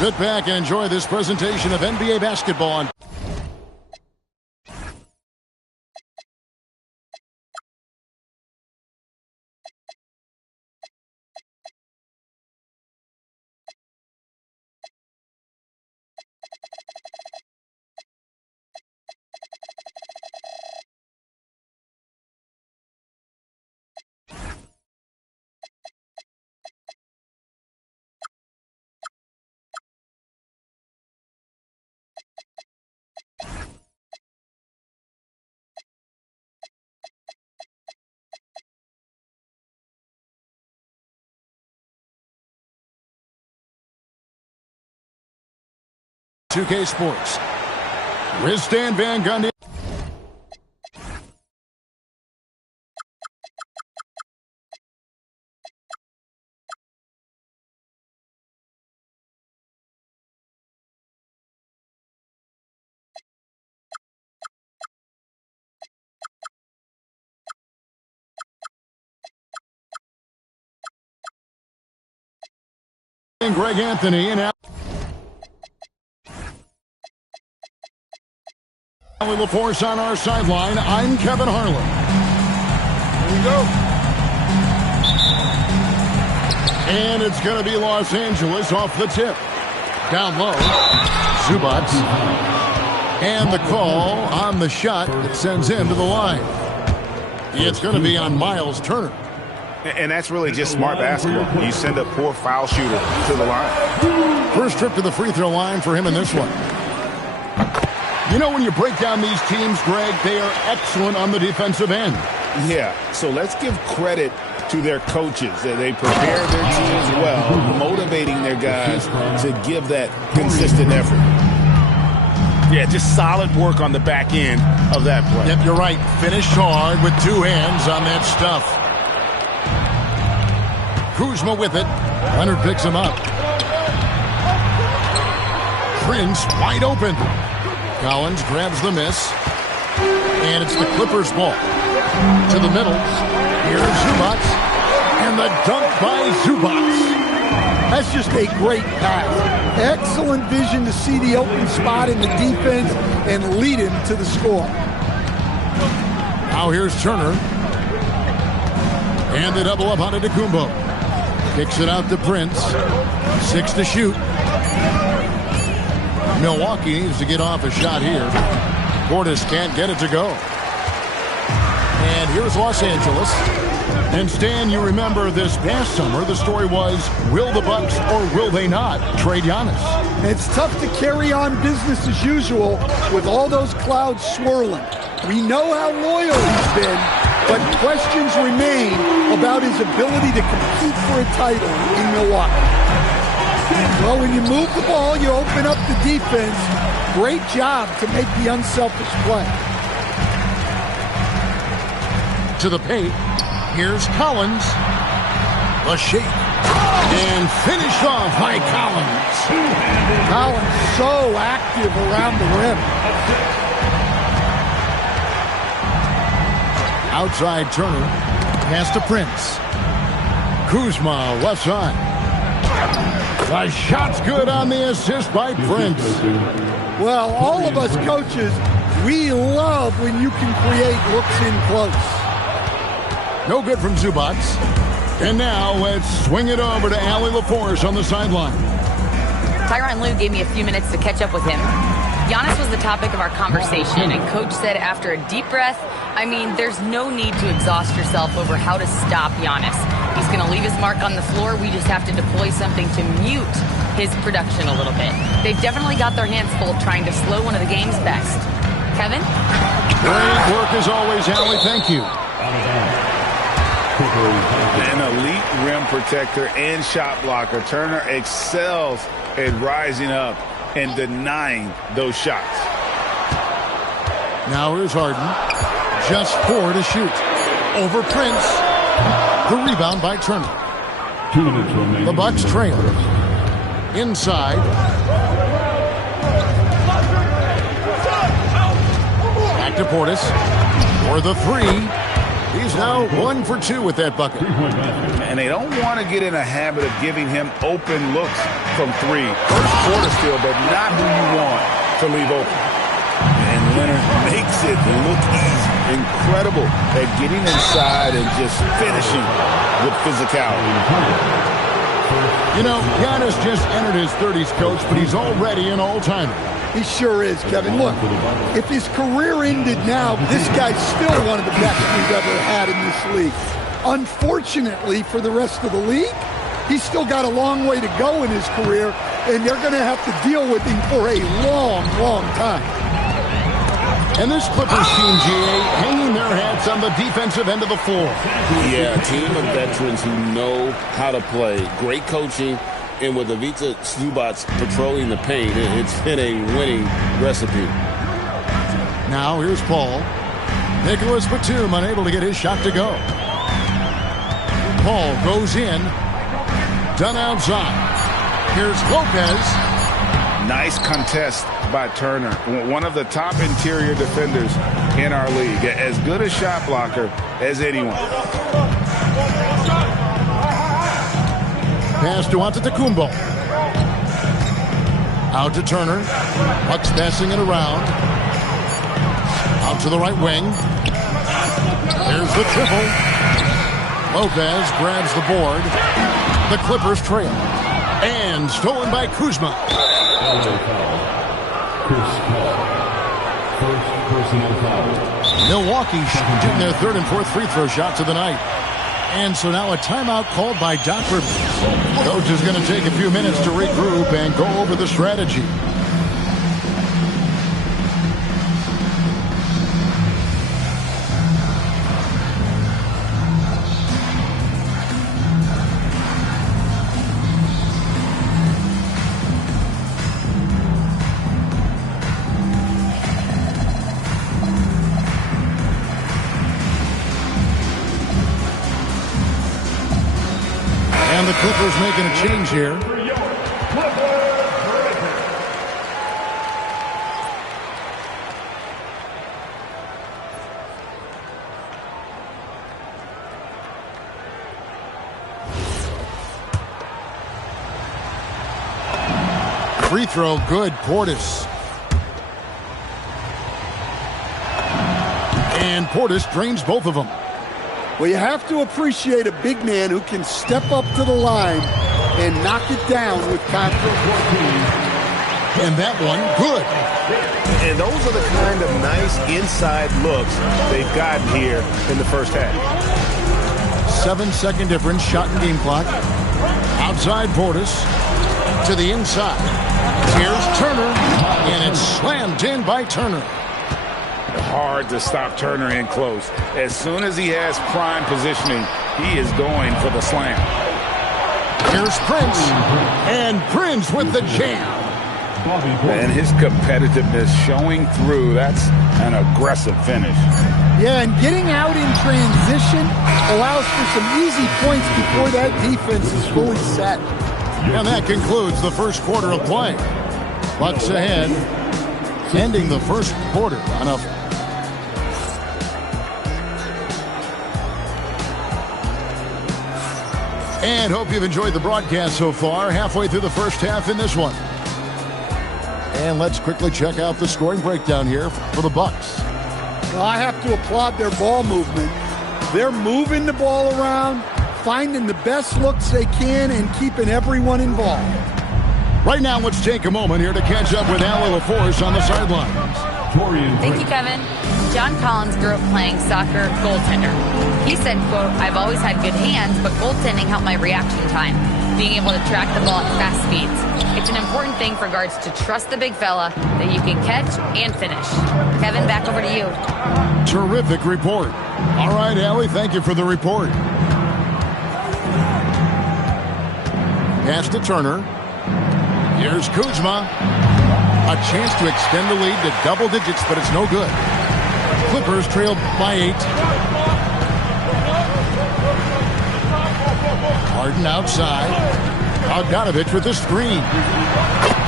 Sit back and enjoy this presentation of NBA basketball on K Sports. With Stan Van Gundy. Greg Anthony and LaForce on our sideline. I'm Kevin Harlan. Here we go. And it's going to be Los Angeles off the tip. Down low. Zubac. And the call on the shot that sends him to the line. It's going to be on Miles Turner. And that's really just smart basketball. You send a poor foul shooter to the line. First trip to the free throw line for him in this one. You know, when you break down these teams, Greg, they are excellent on the defensive end. Yeah, so let's give credit to their coaches. They prepare their teams well, motivating their guys to give that consistent effort. Yeah, just solid work on the back end of that play. Yep, you're right. Finished hard with two hands on that stuff. Kuzma with it. Leonard picks him up. Prince wide open. Collins grabs the miss. And it's the Clippers' ball. To the middle. Here's Zubac. And the dunk by Zubac. That's just a great pass. Excellent vision to see the open spot in the defense and lead him to the score. Now here's Turner. And they double up on Antetokounmpo. Kicks it out to Prince. 6 to shoot. Milwaukee needs to get off a shot here. Portis can't get it to go. And here's Los Angeles. And Stan, you remember this past summer, the story was, will the Bucks or will they not trade Giannis? It's tough to carry on business as usual with all those clouds swirling. We know how loyal he's been, but questions remain about his ability to compete for a title in Milwaukee. Well, when you move the ball, you open up the defense. Great job to make the unselfish play. To the paint. Here's Collins. The shake. And finished off by Collins. Collins so active around the rim. Outside Turner. Pass to Prince. Kuzma left side. The shot's good on the assist by Prince. Well, all of us coaches, we love when you can create looks in close. No good from Zubac. And now let's swing it over to Allie LaForce on the sideline. Tyronn Lue gave me a few minutes to catch up with him. Giannis was the topic of our conversation, and Coach said after a deep breath, I mean, there's no need to exhaust yourself over how to stop Giannis. He's going to leave his mark on the floor. We just have to deploy something to mute his production a little bit. They've definitely got their hands full trying to slow one of the game's best. Kevin? Great work as always, Allie. Thank you. An elite rim protector and shot blocker. Turner excels at rising up and denying those shots. Now here's Harden. Just 4 to shoot. Over Prince. The rebound by Turner. 2 minutes remaining. The Bucks trail. Inside. Back to Portis. For the 3. He's now 1 for 2 with that bucket. And they don't want to get in a habit of giving him open looks from 3. First quarter still, but not who you want to leave open. And Leonard makes it look easy. Incredible at getting inside and just finishing with physicality. You know, Giannis just entered his 30s, Coach, but he's already an all-timer. He sure is, Kevin. Look, if his career ended now, this guy's still one of the best we've ever had in this league. Unfortunately for the rest of the league, he's still got a long way to go in his career, and they're going to have to deal with him for a long, long time. And this Clippers team, GA, hanging their hats on the defensive end of the floor. Yeah, a team of veterans who know how to play. Great coaching, and with Ivica Zubac patrolling the paint, it's been a winning recipe. Now here's Paul. Nicholas Batum unable to get his shot to go. Paul goes in. Done outside. Here's Lopez. Nice contest by Turner, one of the top interior defenders in our league. As good a shot blocker as anyone. Pass to Antetokounmpo. Out to Turner. Bucks passing it around. Out to the right wing. There's the triple. Lopez grabs the board. The Clippers trail. And stolen by Kuzma. Milwaukee shooting their 3rd and 4th free throw shots of the night. And so now a timeout called by Doc Rivers. Coach is going to take a few minutes to regroup and go over the strategy. And the Clippers making a change here. Free throw, good. Portis. And Portis drains both of them. Well, you have to appreciate a big man who can step up to the line and knock it down with confidence. And that one, good. And those are the kind of nice inside looks they've gotten here in the first half. 7-second difference, shot and game clock. Outside Portis to the inside. Here's Turner, and it's slammed in by Turner. Hard to stop Turner in close. As soon as he has prime positioning, he is going for the slam. Here's Prince, and Prince with the jam. And his competitiveness showing through. That's an aggressive finish. Yeah, and getting out in transition allows for some easy points before that defense is fully set. And that concludes the first quarter of play. Bucks ahead, ending the first quarter on a And hope you've enjoyed the broadcast so far. Halfway through the first half in this one. And let's quickly check out the scoring breakdown here for the Bucks. Well, I have to applaud their ball movement. They're moving the ball around, finding the best looks they can, and keeping everyone involved. Right now, let's take a moment here to catch up with Allie LaForce on the sidelines. Thank you, Kevin. John Collins grew up playing soccer goaltender. He said, quote, "I've always had good hands, but goaltending helped my reaction time, being able to track the ball at fast speeds. It's an important thing for guards to trust the big fella that you can catch and finish." Kevin, back over to you. Terrific report. All right, Allie, thank you for the report. Pass to Turner. Here's Kuzma. A chance to extend the lead to double digits, but it's no good. Clippers trailed by 8. Harden outside. Bogdanovich with the screen.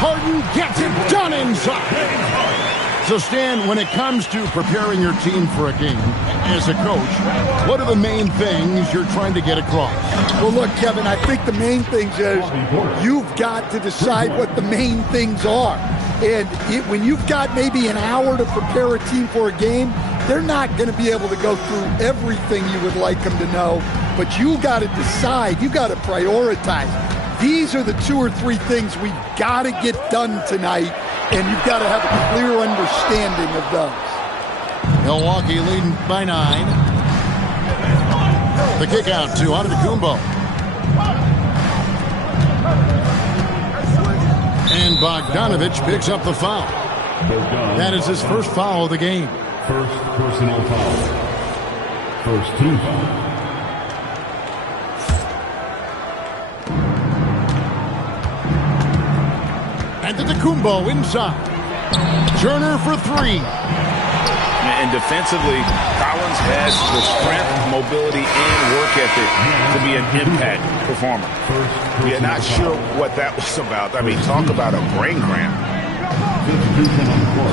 Harden gets it done inside. So, Stan, when it comes to preparing your team for a game, as a coach, what are the main things you're trying to get across? Well, look, Kevin, I think the main things is you've got to decide what the main things are. And when you've got maybe an hour to prepare a team for a game, they're not going to be able to go through everything you would like them to know. But you got to decide. You got to prioritize. These are the 2 or 3 things we've got to get done tonight, and you've got to have a clear understanding of those. Milwaukee leading by 9. The kick out to Antetokounmpo. And Bogdanovich picks up the foul. That is his first foul of the game. First personal foul. First team foul. Antetokounmpo inside. Turner for 3. And defensively, Collins has the strength, mobility, and work ethic to be an impact performer. We're not sure what that was about. I mean, talk about a brain cramp.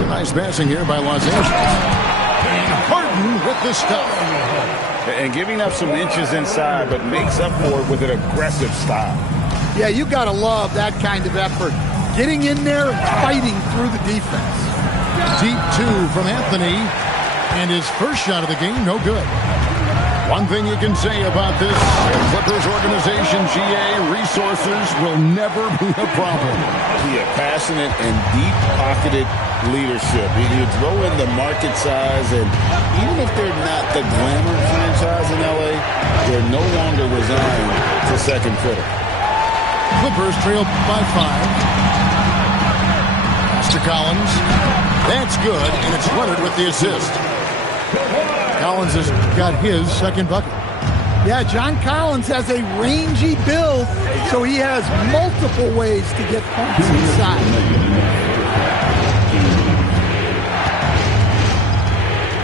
Nice passing here by Los Angeles. And Harden with the stop. And giving up some inches inside, but makes up for it with an aggressive style. Yeah, you got to love that kind of effort. Getting in there and fighting through the defense. Deep 2 from Anthony. And his first shot of the game, no good. One thing you can say about this Clippers organization, GA, resources will never be a problem. Yeah, passionate and deep-pocketed leadership. You throw in the market size, and even if they're not the glamour franchise in L.A., they're no longer resigned to second fiddle. Clippers trail by 5. Mr. Collins. That's good, and it's Leonard with the assist. Collins has got his second bucket. Yeah, John Collins has a rangy build, so he has multiple ways to get points inside.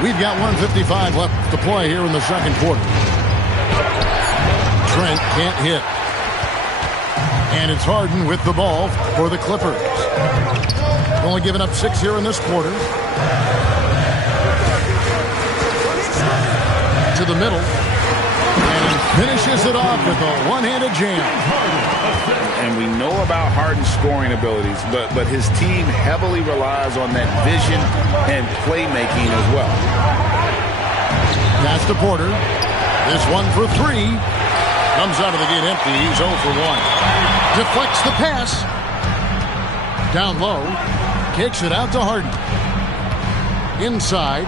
We've got 1:55 left to play here in the second quarter. Trent can't hit. And it's Harden with the ball for the Clippers. Only giving up 6 here in this quarter. To the middle. And he finishes it off with a one-handed jam. And we know about Harden's scoring abilities, but his team heavily relies on that vision and playmaking as well. Pass to Porter. This one for 3. Comes out of the gate empty. He's 0 for 1. Deflects the pass. Down low. Kicks it out to Harden. Inside.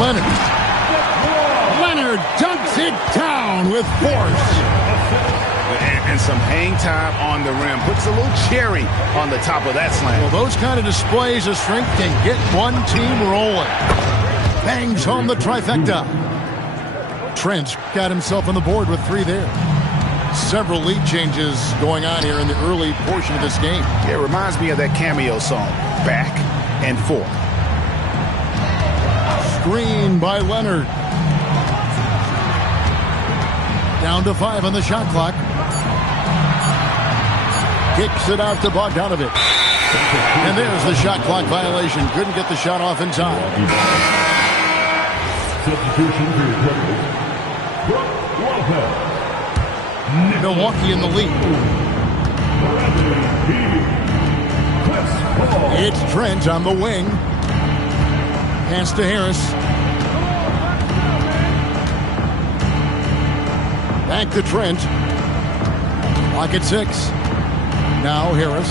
Leonard. Leonard dunks it down with force. And some hang time on the rim. Puts a little cherry on the top of that slam. Well, those kind of displays of strength can get one team rolling. Bangs home the trifecta. Trent's got himself on the board with 3 there. Several lead changes going on here in the early portion of this game. It reminds me of that cameo song, Back and Forth. Screen by Leonard. Down to 5 on the shot clock. Kicks it out to Bogdanovich. And there's the shot clock violation. Couldn't get the shot off in time. Substitution for your Clippers. Brook Lopez. Milwaukee in the lead. It's Trent on the wing. Pass to Harris. Back to Trent. Clock at 6. Now Harris.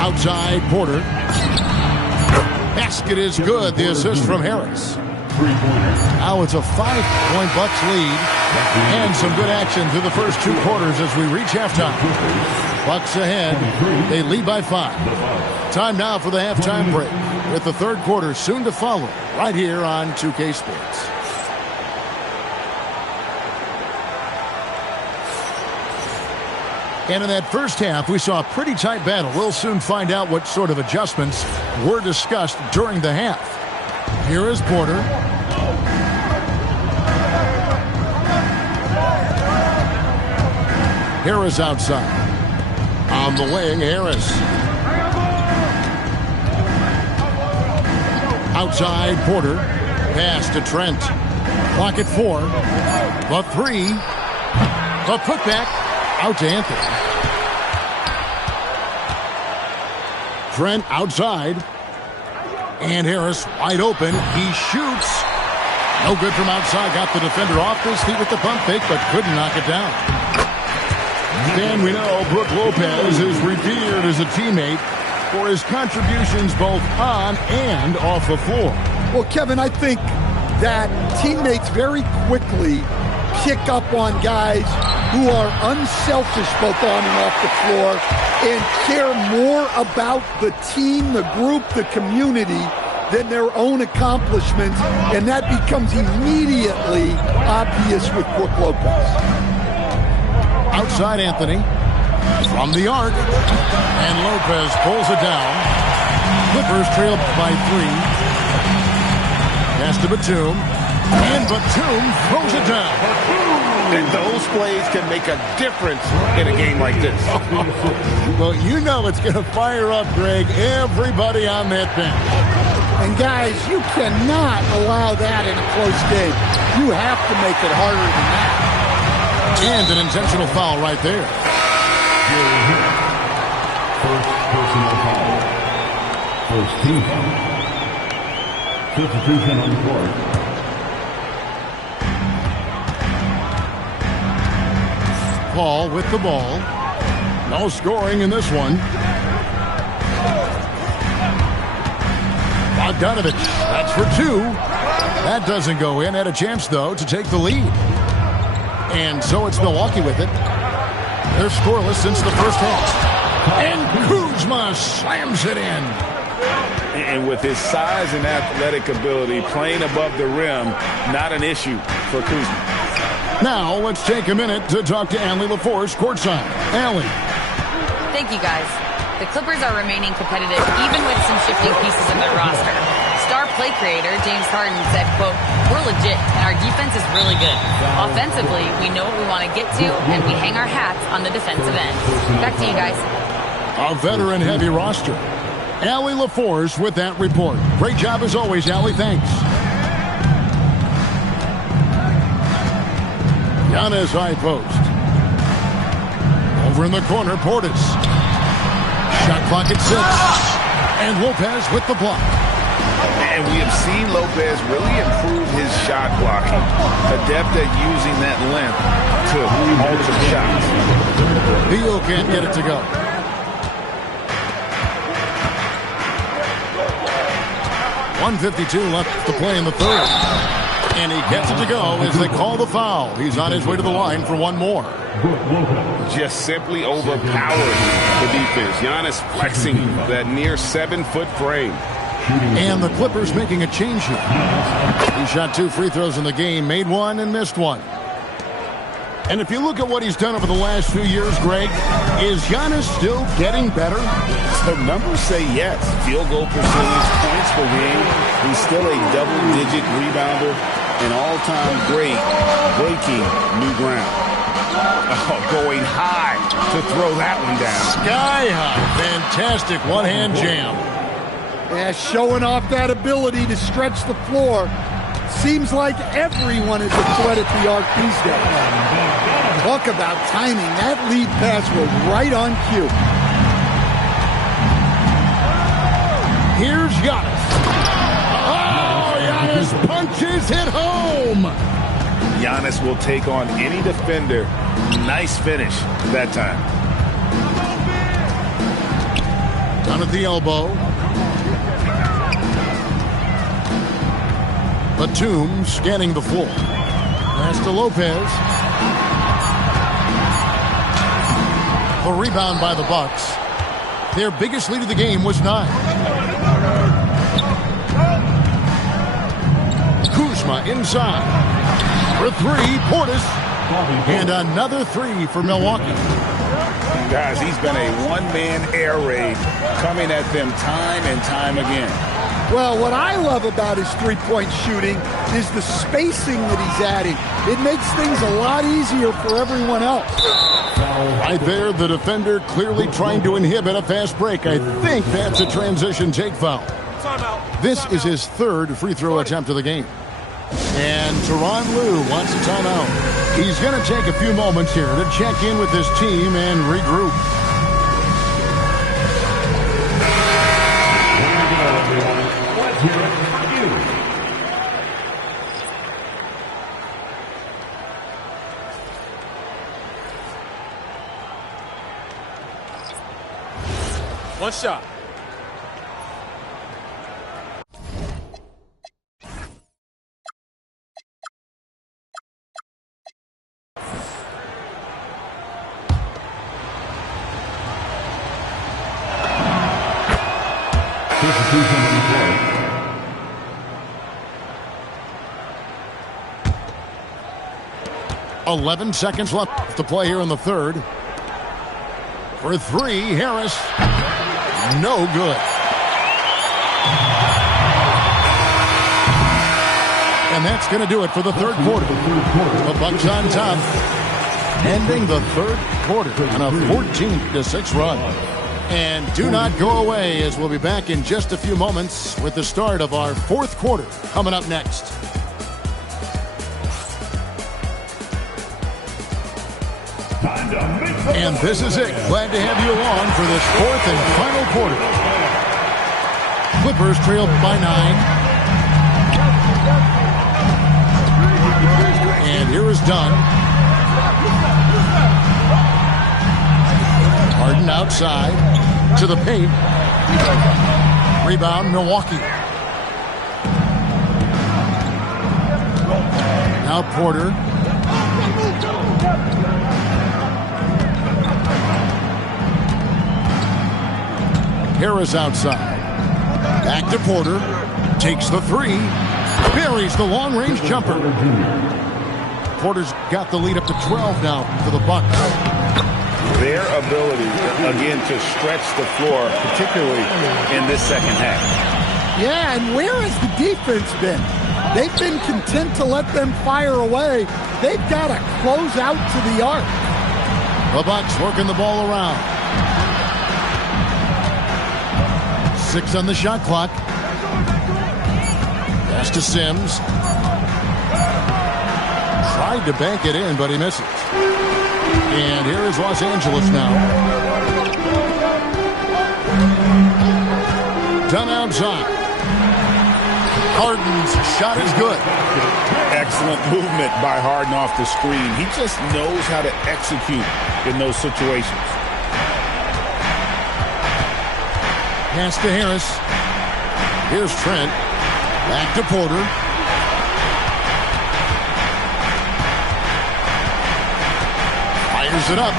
Outside Porter. Basket is good. The assist from Harris. Now it's a 5-point Bucks lead. And some good action through the first 2 quarters as we reach halftime. Bucks ahead. They lead by 5. Time now for the halftime break, with the third quarter soon to follow right here on 2K Sports. And in that first half, we saw a pretty tight battle. We'll soon find out what sort of adjustments were discussed during the half. Here is Porter. Harris outside. On the wing, Harris. Outside, Porter. Pass to Trent. Clock at 4. The 3. The putback. Out to Anthony. Trent outside. And Harris wide open. He shoots. No good from outside. Got the defender off his feet with the pump fake, but couldn't knock it down. And we know Brook Lopez is revered as a teammate for his contributions both on and off the floor. Well, Kevin, I think that teammates very quickly pick up on guys who are unselfish both on and off the floor and care more about the team, the group, the community than their own accomplishments, and that becomes immediately obvious with Brook Lopez. Outside Anthony from the arc, and Lopez pulls it down. Clippers trail by 3. Pass to Batum, and Batum throws it down. And those plays can make a difference in a game like this. Well, you know it's going to fire up, Greg, everybody on that bench. And guys, you cannot allow that in a close game. You have to make it harder than that. And an intentional foul right there. First personal foul. First team foul. Substitution on the court. Paul with the ball. No scoring in this one. Bogdanovich, that's for 2. That doesn't go in. Had a chance, though, to take the lead. And so it's Milwaukee with it. They're scoreless since the first half. And Kuzma slams it in. And with his size and athletic ability, playing above the rim, not an issue for Kuzma. Now, let's take a minute to talk to Allie LaForce courtside. Allie. Thank you, guys. The Clippers are remaining competitive even with some shifting pieces in their roster. Star play creator James Harden said, quote, "We're legit and our defense is really good. Offensively, we know what we want to get to and we hang our hats on the defensive end." Back to you guys. A veteran-heavy roster. Allie LaForce with that report. Great job as always, Allie. Thanks. Giannis high post. Over in the corner, Portis. Shot clock at 6. And Lopez with the block. And we have seen Lopez really improve his shot blocking. Adept at using that length to alter shots. Beal can't get it to go. .152 left to play in the third. And he gets it to go as they call the foul. He's on his way to the line for one more. Just simply overpowered the defense. Giannis flexing that near 7-foot frame. And the Clippers making a change here. He shot 2 free throws in the game, made 1 and missed 1. And if you look at what he's done over the last few years, Greg, is Giannis still getting better? The numbers say yes. Field goal percentage, points per game. He's still a double-digit rebounder, an all-time great, breaking new ground. Oh, going high to throw that one down. Sky high. Fantastic one-hand jam. Yeah, showing off that ability to stretch the floor. Seems like everyone is a threat at the arc these days. Talk about timing. That lead pass was right on cue. Here's Giannis. Oh, Giannis punches it home. Giannis will take on any defender. Nice finish that time. Down at the elbow. Batum scanning the floor. Pass to Lopez. The rebound by the Bucks. Their biggest lead of the game was 9. Kuzma inside. For 3, Portis. And another 3 for Milwaukee. Guys, he's been a one-man air raid coming at them time and time again. Well, what I love about his three-point shooting is the spacing that he's adding. It makes things a lot easier for everyone else. Right there, the defender clearly trying to inhibit a fast break. I think that's a transition take foul. This is his third free throw attempt of the game. And Tyronn Lue wants a timeout. He's going to take a few moments here to check in with his team and regroup. Let's hear it from you. One shot. Substitution on the floor. 11 seconds left to play here in the third. For three, Harris. No good. And that's going to do it for the third quarter. The Bucks on top, ending the third quarter on a 14-6 run. And do not go away, as we'll be back in just a few moments with the start of our fourth quarter coming up next. And this is it. Glad to have you along for this fourth and final quarter. Clippers trail by 9. And here is Dunn. Harden outside to the paint. Rebound, Milwaukee. Now Porter. Harris outside. Back to Porter. Takes the three. Buries the long-range jumper. Porter's got the lead up to 12 now for the Bucks. Their ability, again, to stretch the floor, particularly in this second half. Yeah, and where has the defense been? They've been content to let them fire away. They've got to close out to the arc. The Bucks working the ball around. 6 on the shot clock. Pass to Sims. Tried to bank it in, but he misses. And here is Los Angeles now. Done outside. Harden's shot is good. Excellent movement by Harden off the screen. He just knows how to execute in those situations. Pass to Harris. Here's Trent. Back to Porter. Fires it up.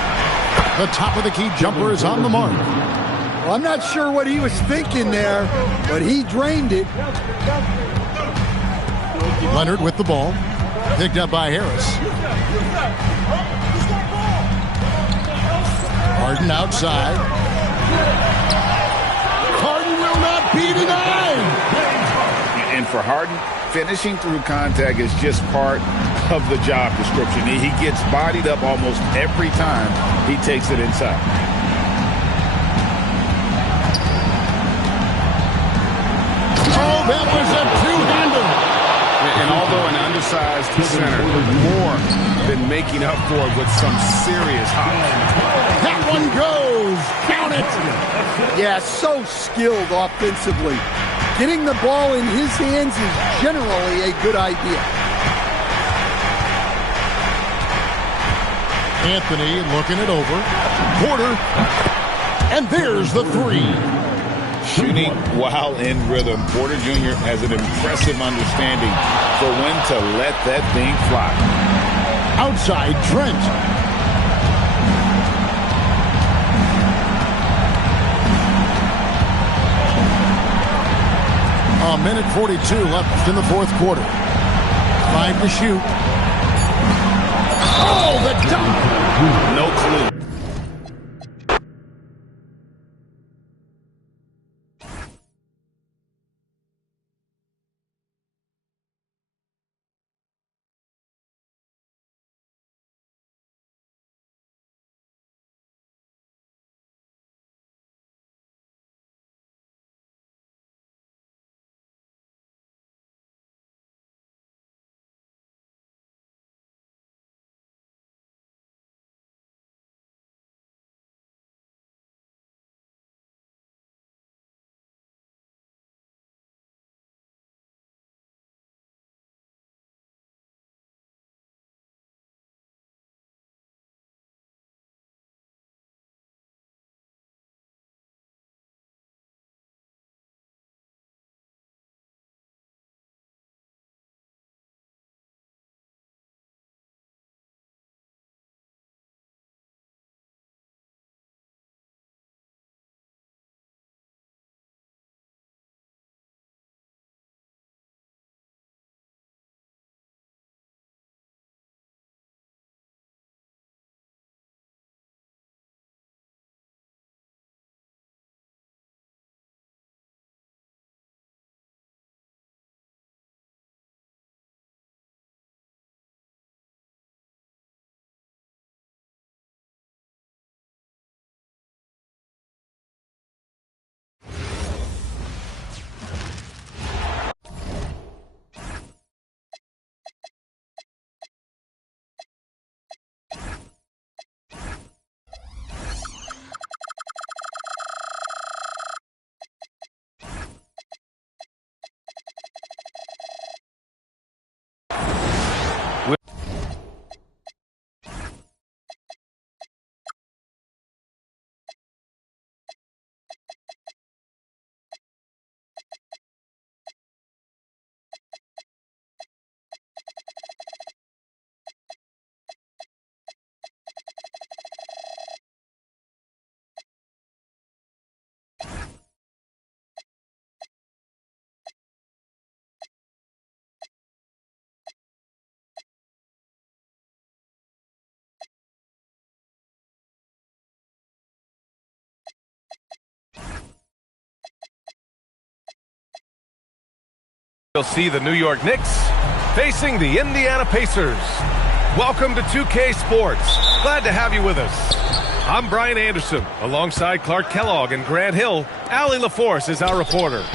The top of the key jumper is on the mark. Well, I'm not sure what he was thinking there, but he drained it. Leonard with the ball. Picked up by Harris. Harden outside. Harden will not be denied. And for Harden, finishing through contact is just part of the job description. He gets bodied up almost every time he takes it inside. Oh, that was a two-hander. And although an undersized center, more than making up for it with some serious hops. That one goes. Count it. Yeah, so skilled offensively. Getting the ball in his hands is generally a good idea. Anthony looking it over. Porter. And there's the three. Shooting while in rhythm. Porter Jr. has an impressive understanding for when to let that thing fly. Outside Trent. A minute 42 left in the fourth quarter. 5 to shoot. Oh, the dunk! No clue. You'll see the New York Knicks facing the Indiana Pacers. Welcome to 2K Sports. Glad to have you with us. I'm Brian Anderson. Alongside Clark Kellogg and Grant Hill, Allie LaForce is our reporter.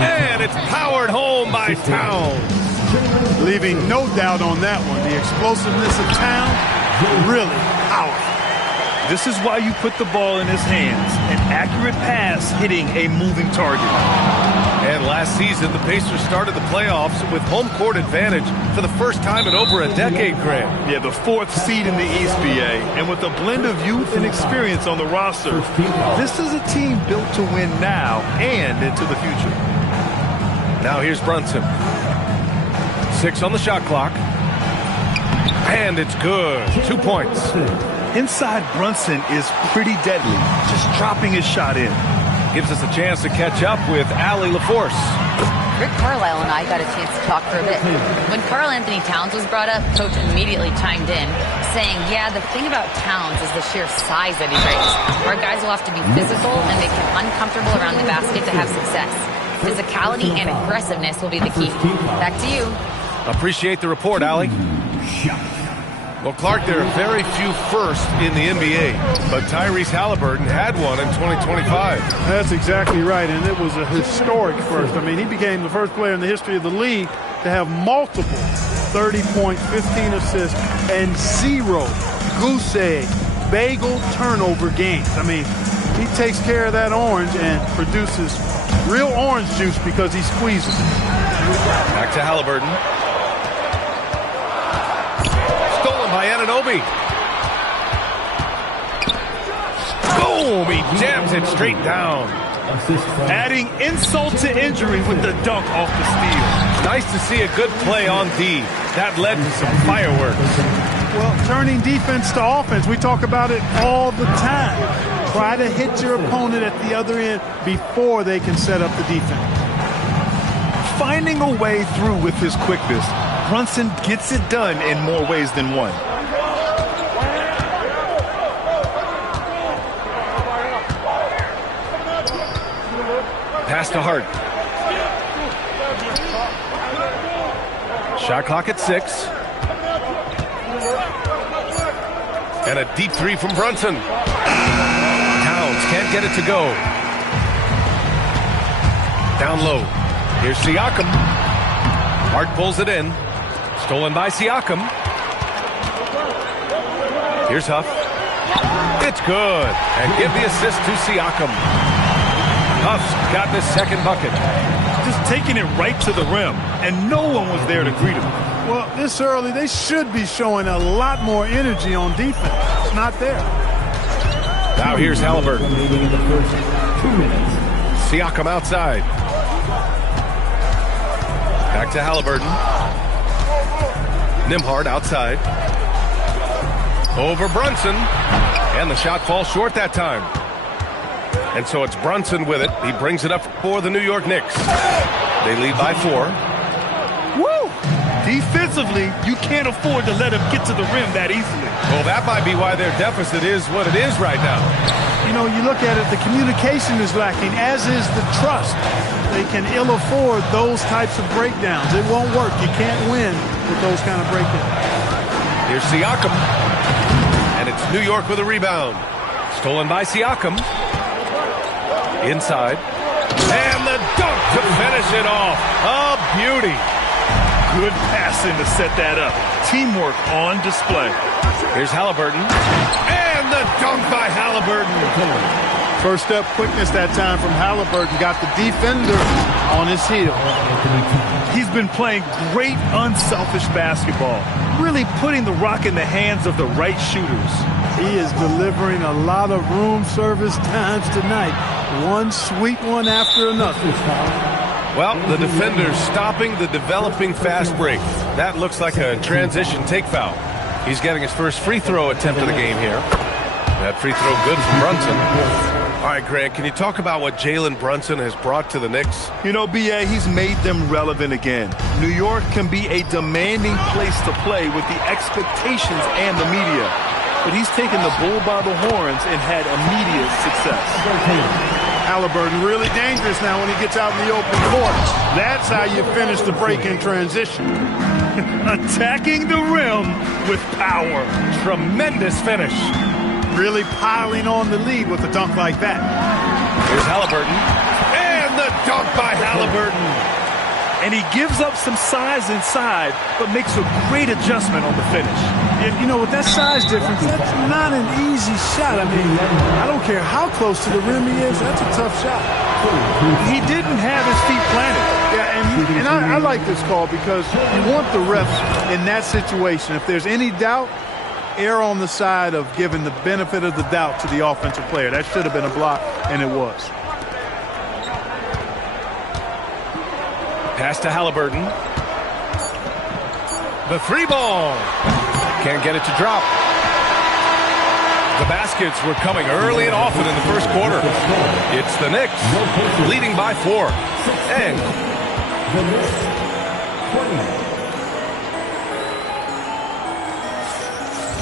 And it's powered home by Towns. Leaving no doubt on that one. The explosiveness of Towns, really powerful. This is why you put the ball in his hands. An accurate pass hitting a moving target. And last season, the Pacers started the playoffs with home court advantage for the first time in over a decade, Grant. Yeah, the 4th seed in the East, BA. And with a blend of youth and experience on the roster, this is a team built to win now and into the future. Now here's Brunson. 6 on the shot clock. And it's good. 2 points. Inside, Brunson is pretty deadly, just dropping his shot in. Gives us a chance to catch up with Allie LaForce. Rick Carlisle and I got a chance to talk for a bit. When Karl Anthony Towns was brought up, Coach immediately chimed in, saying, yeah, the thing about Towns is the sheer size that he brings. Our guys will have to be physical and make him uncomfortable around the basket to have success. Physicality and aggressiveness will be the key. Back to you. Appreciate the report, Allie. Well, Clark, there are very few firsts in the NBA, but Tyrese Halliburton had one in 2025. That's exactly right, and it was a historic first. I mean, he became the first player in the history of the league to have multiple 30-point, 15 assists, and 0 goose egg, bagel turnover games. I mean, he takes care of that orange and produces real orange juice because he squeezes it. Back to Halliburton. By Anunoby. Boom! He jams it straight down. Adding insult to injury with the dunk off the steal. Nice to see a good play on D. That led to some fireworks. Well, turning defense to offense, we talk about it all the time. Try to hit your opponent at the other end before they can set up the defense. Finding a way through with his quickness, Brunson gets it done in more ways than one. Pass to Hart. Shot clock at 6. And a deep 3 from Brunson. Towns can't get it to go. Down low. Here's Siakam. Hart pulls it in. Stolen by Siakam. Here's Huff. It's good. And give the assist to Siakam. Huff's got the second bucket. Just taking it right to the rim, and no one was there to greet him. Well, this early, they should be showing a lot more energy on defense. It's not there. Now here's Halliburton. Siakam outside. Back to Halliburton. Nembhard outside. Over Brunson. And the shot falls short that time. And so it's Brunson with it. He brings it up for the New York Knicks. They lead by 4. Woo! Defensively, you can't afford to let him get to the rim that easily. Well, that might be why their deficit is what it is right now. You know, you look at it, the communication is lacking, as is the trust. They can ill afford those types of breakdowns. It won't work. You can't win with those kind of breakdowns. Here's Siakam. And it's New York with a rebound. Stolen by Siakam. Inside. And the dunk to finish it off. A beauty. Good passing to set that up. Teamwork on display. Here's Halliburton. And the dunk by Halliburton. First step quickness that time from Halliburton. Got the defender on his heel. He's been playing great unselfish basketball. Really putting the rock in the hands of the right shooters. He is delivering a lot of room service times tonight. One sweet one after another. Well, the defender's stopping the developing fast break. That looks like a transition take foul. He's getting his first free throw attempt of the game here. That free throw good from Brunson. All right, Grant, can you talk about what Jalen Brunson has brought to the Knicks? You know, BA, he's made them relevant again. New York can be a demanding place to play with the expectations and the media. but he's taken the bull by the horns and had immediate success. Halliburton really dangerous now when he gets out in the open court. That's how you finish the break in transition. Attacking the rim with power. Tremendous finish. Really piling on the lead with a dunk like that. Here's Halliburton. And the dunk by Halliburton. And he gives up some size inside, but makes a great adjustment on the finish. And, you know, with that size difference, that's not an easy shot. I mean, I don't care how close to the rim he is. That's a tough shot. He didn't have his feet planted. Yeah, and I like this call because you want the refs in that situation. If there's any doubt, err on the side of giving the benefit of the doubt to the offensive player. That should have been a block, and it was. Pass to Halliburton. The three ball. Can't get it to drop. The baskets were coming early and often in the first quarter. It's the Knicks leading by 4. And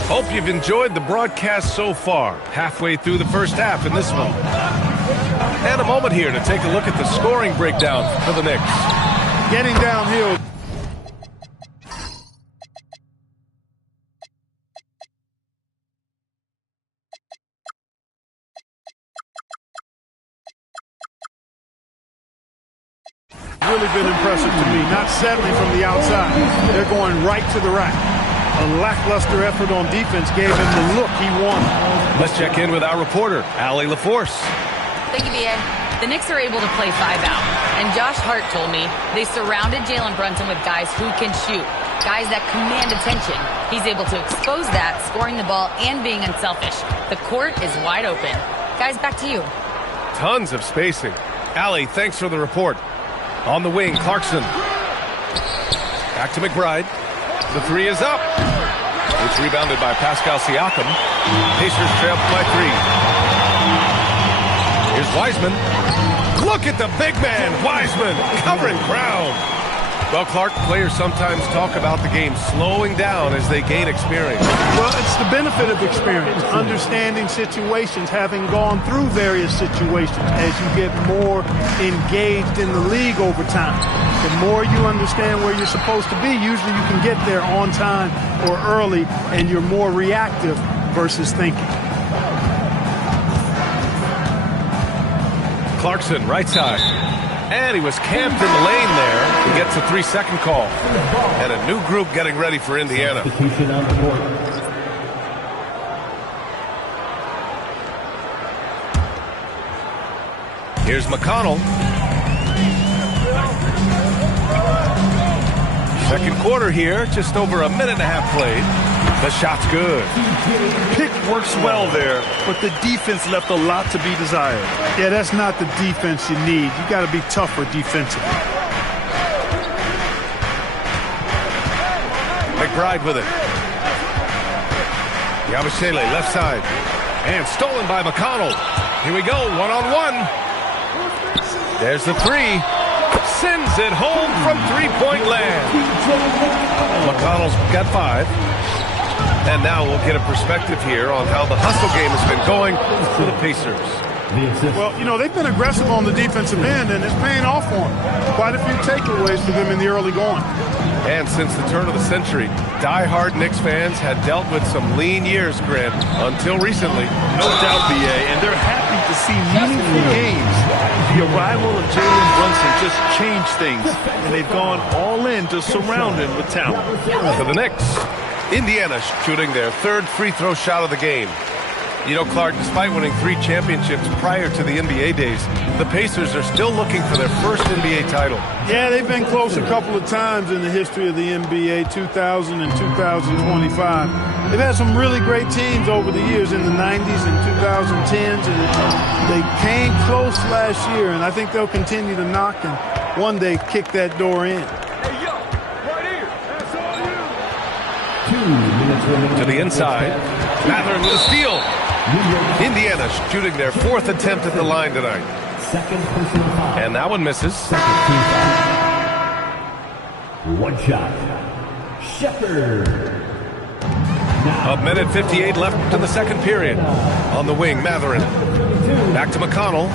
hope you've enjoyed the broadcast so far. Halfway through the first half in this one. And a moment here to take a look at the scoring breakdown for the Knicks. Getting downhill. Really been impressive to me. Not settling from the outside. They're going right to the rack. A lackluster effort on defense gave him the look he wanted. Let's check in with our reporter, Allie LaForce. Thank you, B.A. The Knicks are able to play 5 out. And Josh Hart told me they surrounded Jalen Brunson with guys who can shoot, guys that command attention. He's able to expose that, scoring the ball and being unselfish. The court is wide open. Guys, back to you. Tons of spacing. Allie, thanks for the report. On the wing, Clarkson. Back to McBride. The three is up. It's rebounded by Pascal Siakam. Pacers trail by 3. Here's Wiseman. Look at the big man, Wiseman, covering ground. Well, Clark, players sometimes talk about the game slowing down as they gain experience. Well, it's the benefit of experience, understanding situations, having gone through various situations as you get more engaged in the league over time. The more you understand where you're supposed to be, usually you can get there on time or early, and you're more reactive versus thinking. Clarkson, right side. And he was camped in the lane there. He gets a 3-second call. And a new group getting ready for Indiana. Here's McConnell. Second quarter here, just over a minute and a half played. The shot's good. Pick works well there, but the defense left a lot to be desired. Yeah, that's not the defense you need. You got to be tougher defensively. McBride with it. Yabashele, left side. And stolen by McConnell. Here we go, one-on-one. There's the three. Sends it home from three-point land. McConnell's got 5. And now we'll get a perspective here on how the hustle game has been going for the Pacers. Well, you know, they've been aggressive on the defensive end, and it's paying off for them. Quite a few takeaways for them in the early going. And since the turn of the century, die-hard Knicks fans had dealt with some lean years, Grant, until recently. No doubt, B.A., and they're happy to see meaningful games. The arrival of Jalen Brunson just changed things, and they've gone all in to surround him with talent. For the Knicks, Indiana shooting their 3rd free throw shot of the game. You know, Clark, despite winning 3 championships prior to the NBA days, the Pacers are still looking for their first NBA title. Yeah, they've been close a couple of times in the history of the NBA, 2000 and 2025. They've had some really great teams over the years in the 90s and 2010s, and they came close last year, and I think they'll continue to knock and one day kick that door in. To the inside. Mather with a steal. Indiana shooting their 4th attempt at the line tonight. And that one misses. One shot. Shepherd. A minute 58 left in the second period. On the wing, Matherin. Back to McConnell.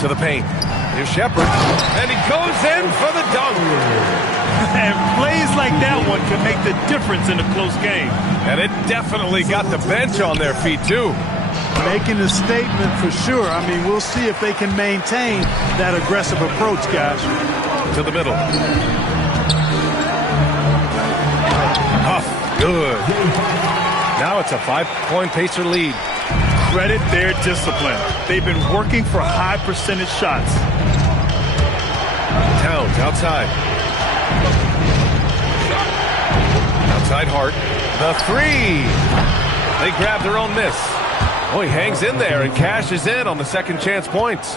To the paint. Here's Shepard. And he goes in for the dunk. And plays like that one can make the difference in a close game. And it definitely got the bench on their feet, too. Making a statement for sure. I mean, we'll see if they can maintain that aggressive approach, guys. To the middle. Huff, good. Now it's a 5-point Pacer lead. Credit their discipline. They've been working for high percentage shots. Towns outside. Outside Hart. The three. They grab their own miss. Oh, he hangs in there and cashes in on the second chance points.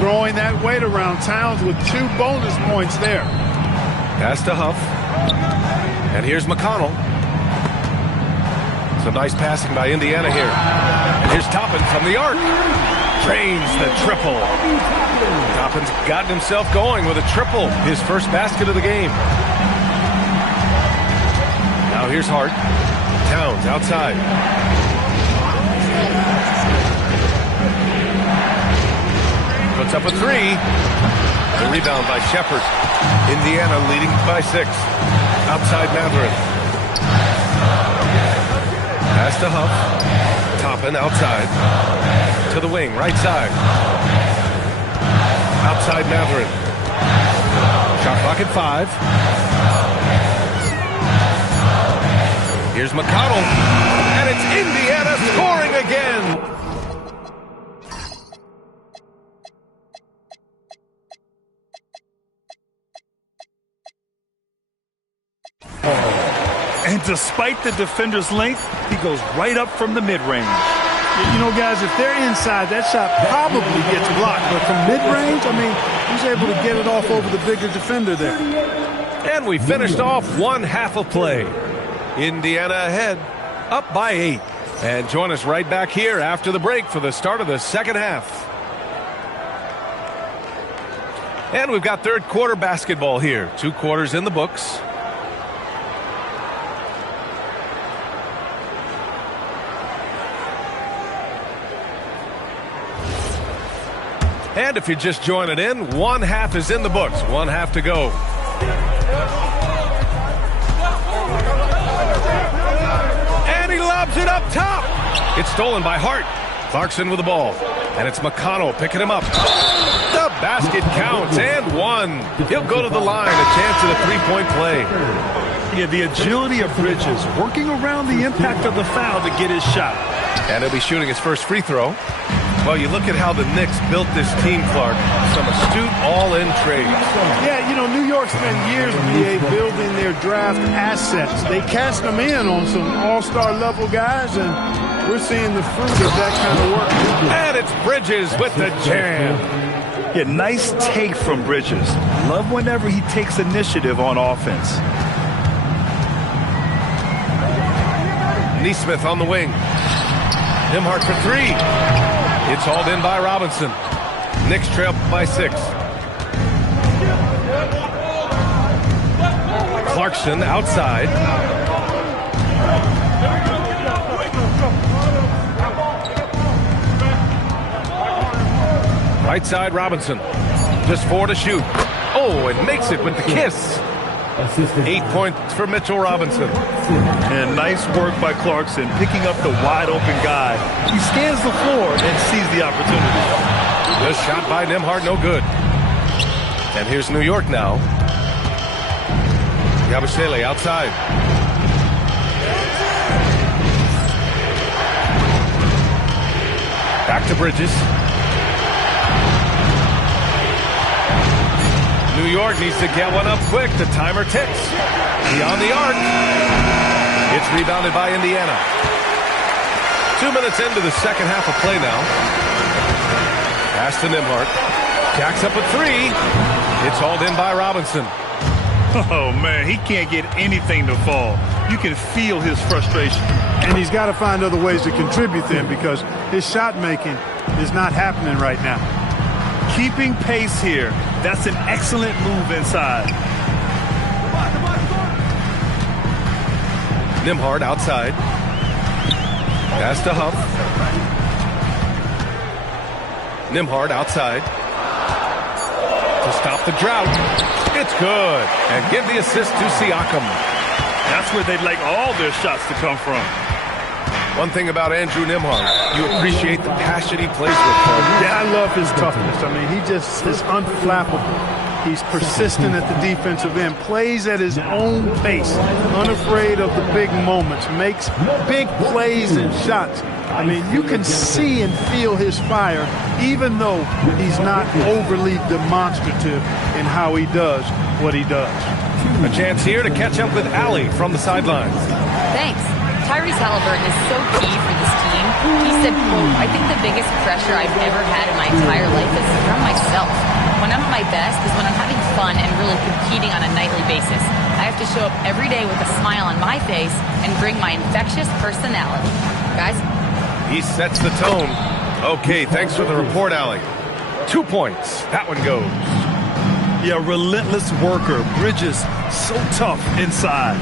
Throwing that weight around. Towns with 2 bonus points there. Pass to Huff. And here's McConnell. Some nice passing by Indiana here. And here's Toppin from the arc. Drains the triple. Toppin's gotten himself going with a triple. His first basket of the game. Now here's Hart. Towns outside. Puts up a three. The rebound by Shepard. Indiana leading by 6. Outside Matherin. Pass to Huff. Toppin outside. To the wing, right side. Outside Matherin. Shot clock at 5. Here's McConnell. And it's Indiana scoring again. And despite the defender's length, he goes right up from the mid-range. You know, guys, if they're inside, that shot probably gets blocked. But from mid-range, I mean, he's able to get it off over the bigger defender there. And we finished off one half of play. Indiana ahead, up by 8. And join us right back here after the break for the start of the second half. And we've got third quarter basketball here. 2 quarters in the books. And if you're just joining in, one half is in the books. One half to go. And he lobs it up top. It's stolen by Hart. Clarkson with the ball. And it's McConnell picking him up. The basket counts and 1. He'll go to the line. A chance at a 3-point play. Yeah, the agility of Bridges working around the impact of the foul to get his shot. And he'll be shooting his first free throw. Well, you look at how the Knicks built this team, Clark. Some astute all-in trades. Yeah, you know, New York spent years, BA, building their draft assets. They cast them in on some all-star level guys, and we're seeing the fruit of that kind of work. And it's Bridges with the jam. Yeah, nice take from Bridges. Love whenever he takes initiative on offense. Neesmith on the wing. Nimhart for 3. It's hauled in by Robinson. Knicks trail by 6. Clarkson outside. Right side Robinson. Just 4 to shoot. Oh, and makes it with the kiss. 8 points for Mitchell Robinson. And nice work by Clarkson, picking up the wide-open guy. He scans the floor and sees the opportunity. The shot by Nimhart, no good. And here's New York now. Yabusele outside. Back to Bridges. New York needs to get one up quick. The timer ticks. Beyond the arc. It's rebounded by Indiana. 2 minutes into the second half of play now. Pass to Nimhart. Jacks up a 3. It's hauled in by Robinson. Oh, man, he can't get anything to fall. You can feel his frustration. And he's got to find other ways to contribute then, because his shot making is not happening right now. Keeping pace here. That's an excellent move inside. Nembhard outside. Pass to Huff. Nembhard outside. To stop the drought. It's good. And give the assist to Siakam. That's where they'd like all their shots to come from. One thing about Andrew Nembhard, you appreciate the passion he plays with. Yeah, I love his toughness. I mean, he just is unflappable. He's persistent at the defensive end, plays at his own pace, unafraid of the big moments, makes big plays and shots. I mean, you can see and feel his fire, even though he's not overly demonstrative in how he does what he does. A chance here to catch up with Allie from the sidelines. Thanks. Tyrese Halliburton is so key for this team. He said, quote, "I think the biggest pressure I've ever had in my entire life is from myself. When I'm at my best is when I'm having fun and really competing on a nightly basis. I have to show up every day with a smile on my face and bring my infectious personality." Guys? He sets the tone. Okay, thanks for the report, Allie. 2 points. That one goes. Yeah, relentless worker. Bridges so tough inside.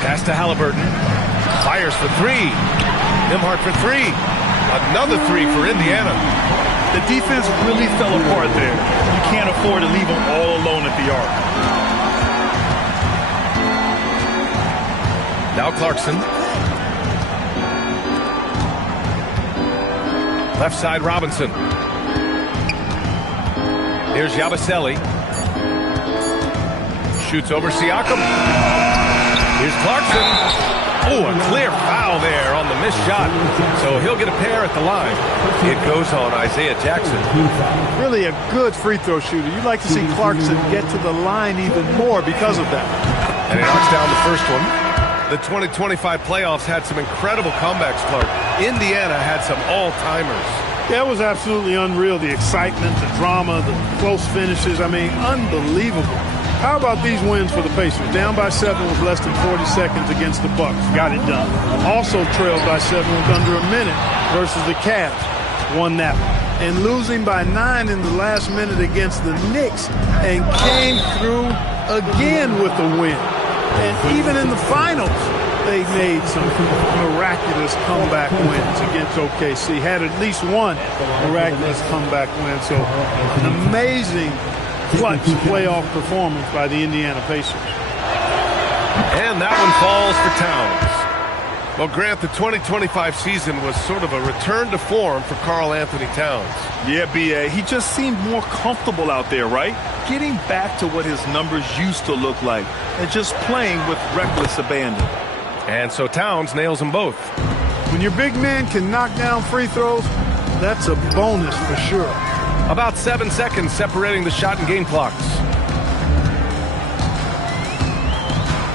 Pass to Halliburton. Fires for three. Nembhard for three. Another three for Indiana. The defense really fell apart there. You can't afford to leave them all alone at the arc. Now Clarkson. Left side Robinson. Here's Yabusele. Shoots over Siakam. Here's Clarkson. Oh, a clear foul there on the missed shot. So he'll get a pair at the line. It goes on Isaiah Jackson. Really a good free throw shooter. You'd like to see Clarkson get to the line even more because of that. And he knocks down the first one. The 2025 playoffs had some incredible comebacks, Clark. Indiana had some all-timers. Yeah, it was absolutely unreal. The excitement, the drama, the close finishes. I mean, unbelievable. How about these wins for the Pacers? Down by 7 with less than 40 seconds against the Bucks. Got it done. Also trailed by 7 with under a minute versus the Cavs. Won that one. And losing by 9 in the last minute against the Knicks and came through again with a win. And even in the finals, they made some miraculous comeback wins against OKC. Had at least one miraculous comeback win. So an amazing clutch playoff performance by the Indiana Pacers. And that one falls for Towns. Well, Grant, the 2025 season was sort of a return to form for Karl Anthony Towns. Yeah, B.A. He just seemed more comfortable out there, right? Getting back to what his numbers used to look like and just playing with reckless abandon. And so Towns nails them both. When your big man can knock down free throws, that's a bonus for sure. About 7 seconds separating the shot and game clocks.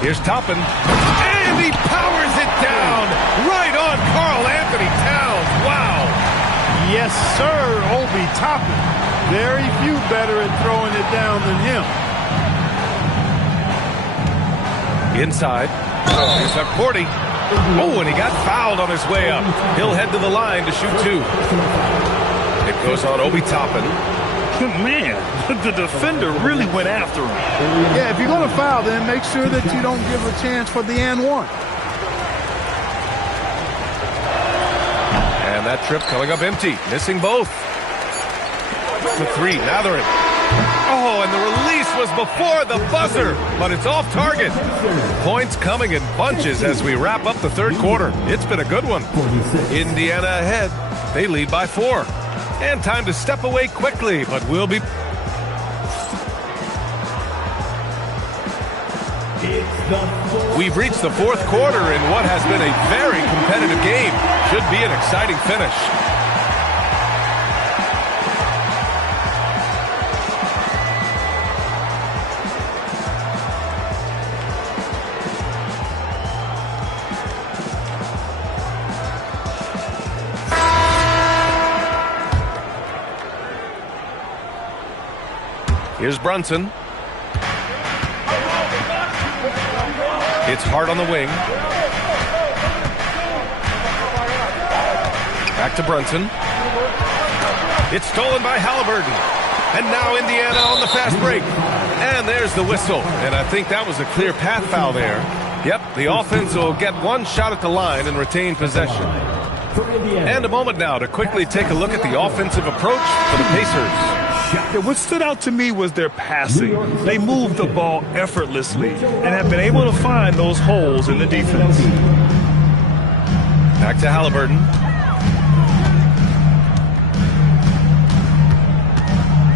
Here's Toppin. And he powers it down right on Karl Anthony Towns. Wow. Yes, sir, Obi Toppin. Very few better at throwing it down than him. Inside. Here's up 40. Oh, and he got fouled on his way up. He'll head to the line to shoot two. It goes on Obi Toppin. Man, the defender really went after him. Yeah, if you're going to foul, then make sure that you don't give a chance for the and one. And that trip coming up empty. Missing both. For three, Matherin. Oh, and the release was before the buzzer, but it's off target. Points coming in bunches as we wrap up the third quarter. It's been a good one. Indiana ahead. They lead by 4. And time to step away quickly, but we'll be... We've reached the fourth quarter in what has been a very competitive game. Should be an exciting finish. Here's Brunson. It's hard on the wing. Back to Brunson. It's stolen by Halliburton. And now Indiana on the fast break. And there's the whistle. And I think that was a clear path foul there. Yep, The offense will get one shot at the line and retain possession. And a moment now to quickly take a look at the offensive approach for the Pacers. Yeah, what stood out to me was their passing. They moved the ball effortlessly and have been able to find those holes in the defense. Back to Halliburton.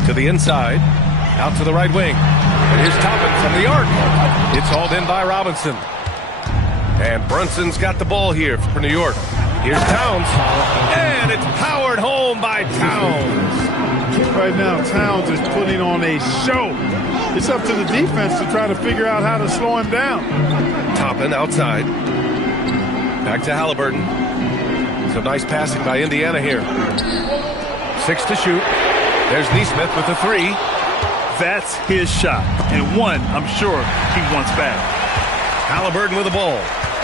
To the inside. Out to the right wing. And here's Toppin from the arc. It's hauled in by Robinson. And Brunson's got the ball here for New York. Here's Towns. And it's powered home by Towns. Right now, Towns is putting on a show. It's up to the defense to try to figure out how to slow him down. Toppin outside. Back to Halliburton. Some nice passing by Indiana here. 6 to shoot. There's Neesmith with the 3. That's his shot, and one I'm sure he wants back. Halliburton with the ball,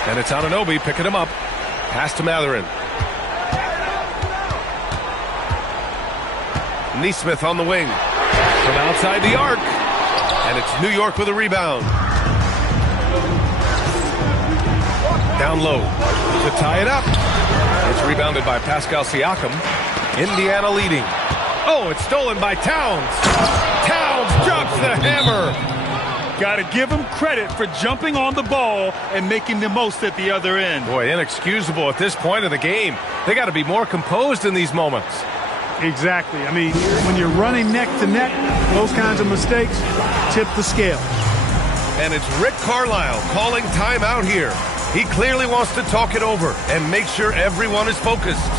and it's Anunoby picking him up. Pass to Matherin. Neesmith on the wing. From outside the arc, and it's New York with a rebound. Down low to tie it up. It's rebounded by Pascal Siakam. Indiana leading. Oh, it's stolen by Towns. Towns drops the hammer. Got to give him credit for jumping on the ball and making the most at the other end. Boy, inexcusable at this point of the game. They got to be more composed in these moments. Exactly. I mean, when you're running neck to neck, those kinds of mistakes tip the scale. And it's Rick Carlisle calling timeout here. He clearly wants to talk it over and make sure everyone is focused.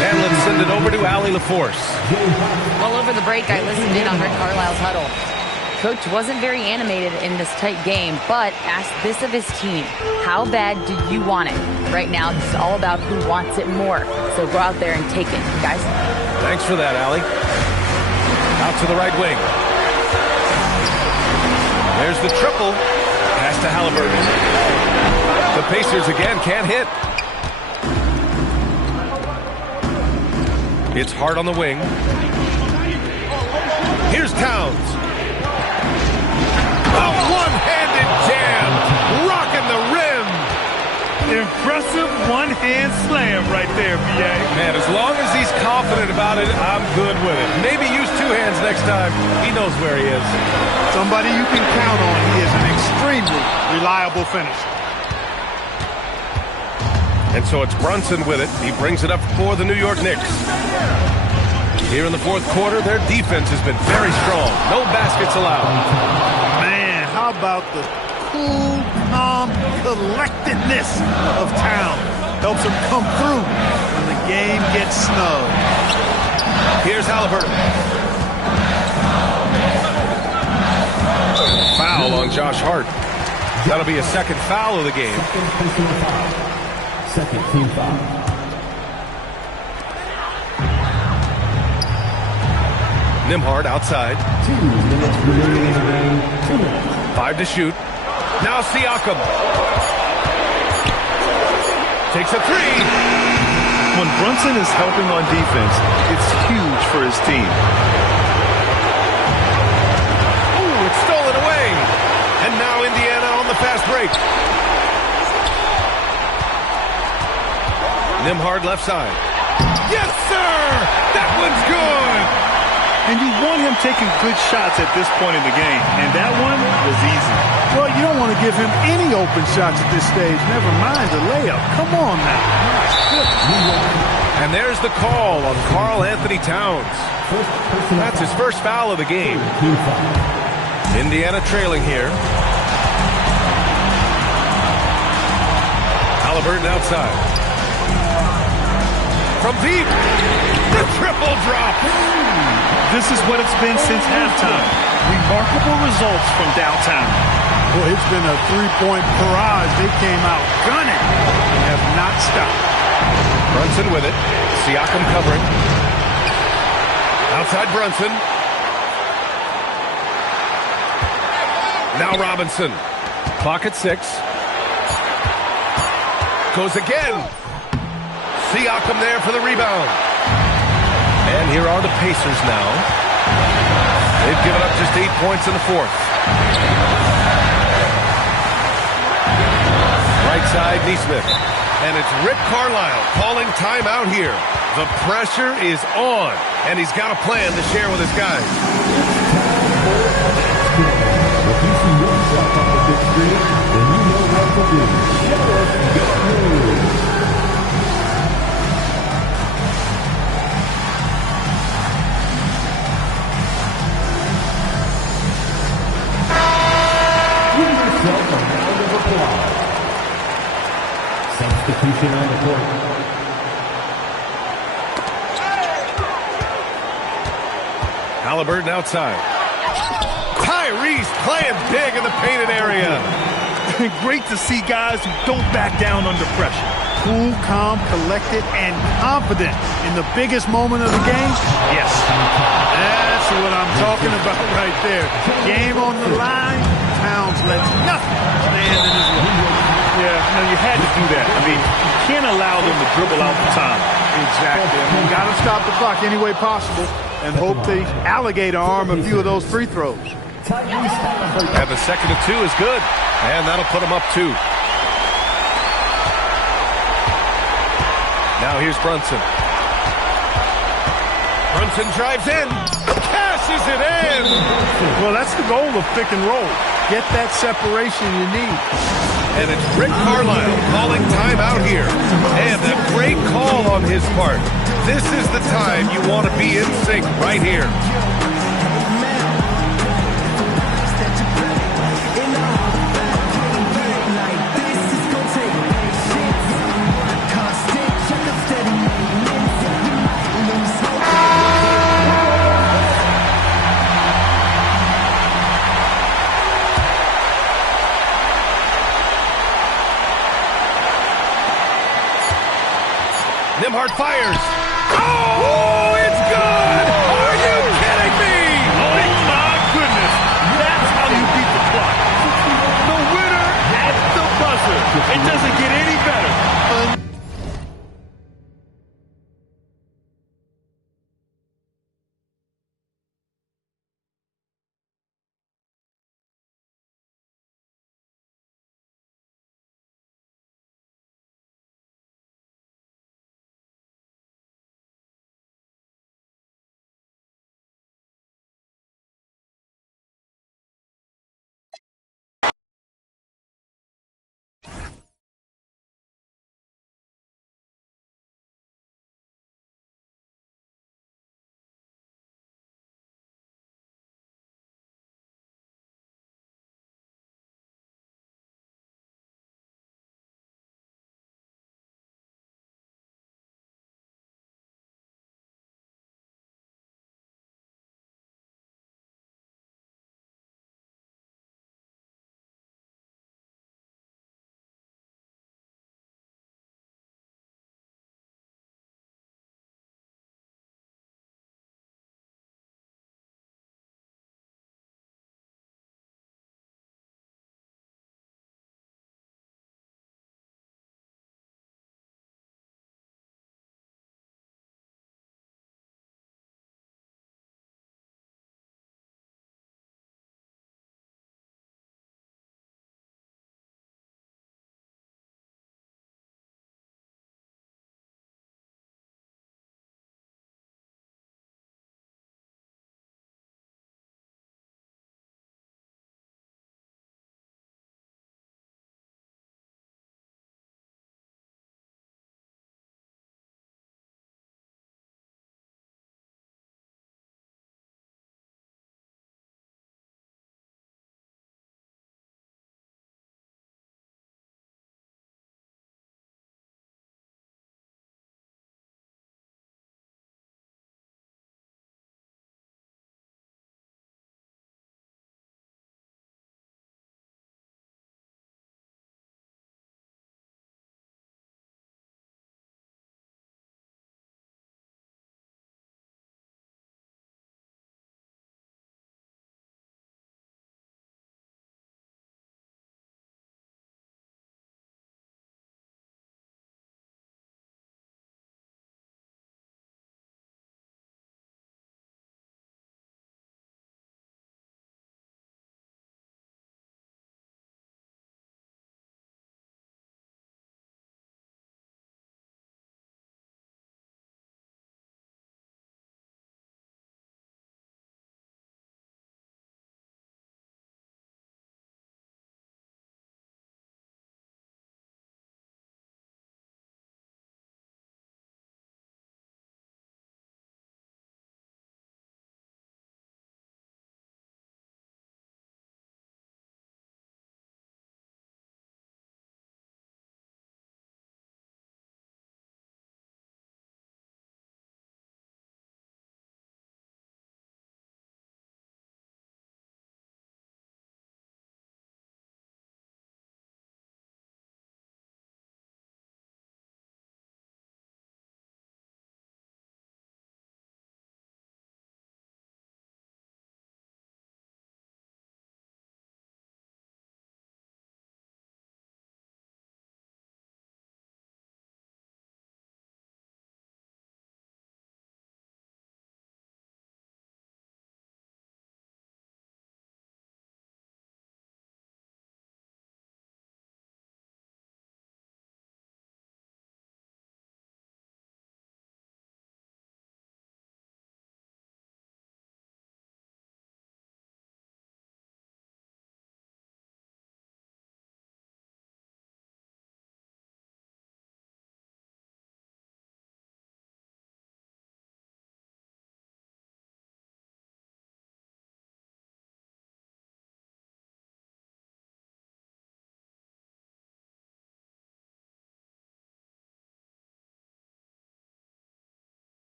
And let's send it over to Allie LaForce. Well, over the break, I listened in on Rick Carlisle's huddle. Coach wasn't very animated in this tight game, but asked this of his team. How bad do you want it? Right now, this is all about who wants it more. So go out there and take it, guys. Thanks for that, Allie. Out to the right wing. There's the triple. Pass to Halliburton. The Pacers again can't hit. It's hard on the wing. Here's Towns. A one-handed jam, rocking the rim. Impressive one-hand slam right there, B.A. Man, as long as he's confident about it, I'm good with it. Maybe use 2 hands next time. He knows where he is. Somebody you can count on. He is an extremely reliable finisher. And so it's Brunson with it. He brings it up for the New York Knicks. Here in the fourth quarter, their defense has been very strong. No baskets allowed. Man, how about the cool, calm collectedness of Town? Helps him come through when the game gets snug. Here's Halliburton. Foul on Josh Hart. That'll be a second foul of the game. Second team foul. Nembhard outside. 2 minutes remaining in the game. 5 to shoot. Now Siakam. Takes a 3. When Brunson is helping on defense, it's huge for his team. Ooh, it's stolen away. And now Indiana on the fast break. Nembhard left side. Yes, sir! That one's good! And you want him taking good shots at this point in the game, and that one was easy. Well, you don't want to give him any open shots at this stage, never mind the layup. Come on now. And there's the call on Karl Anthony Towns. That's his first foul of the game. Indiana trailing here. Halliburton outside. From deep, the triple drop. This is what it's been since halftime. Remarkable results from downtown. Well, it's been a three-point barrage. They came out gunning and have not stopped. Brunson with it. Siakam covering. Outside Brunson. Now Robinson. Clock at 6. Goes again. Siakam there for the rebound. And here are the Pacers now. They've given up just 8 points in the fourth. Right side, Nesmith. And it's Rick Carlisle calling timeout here. The pressure is on, and he's got a plan to share with his guys. If you see yourself on the big screen, then you know what to do. Show us your moves. Give yourself a round of applause. Substitution on the court. Halliburton outside. Tyrese playing big in the painted area. Great to see guys who don't back down under pressure. Cool, calm, collected, and confident in the biggest moment of the game. Yes. That's what I'm talking about right there. Game on the line. Towns lets nothing stand in his way. Yeah, no, you had to do that. I mean, you can't allow them to dribble out the time. Exactly. You got to stop the clock any way possible and hope the alligator arm a few of those free throws. And the second of 2 is good. And that'll put him up 2. Now here's Brunson. Brunson drives in. Cashes it in. Well, that's the goal of pick and roll. Get that separation you need. And it's Rick Carlisle calling timeout here. And a great call on his part. This is the time you want to be in sync right here. Nembhard fires. Oh, it's good! Are you kidding me? Oh, my goodness. That's how you beat the clock. The winner at the buzzer. It doesn't get any better.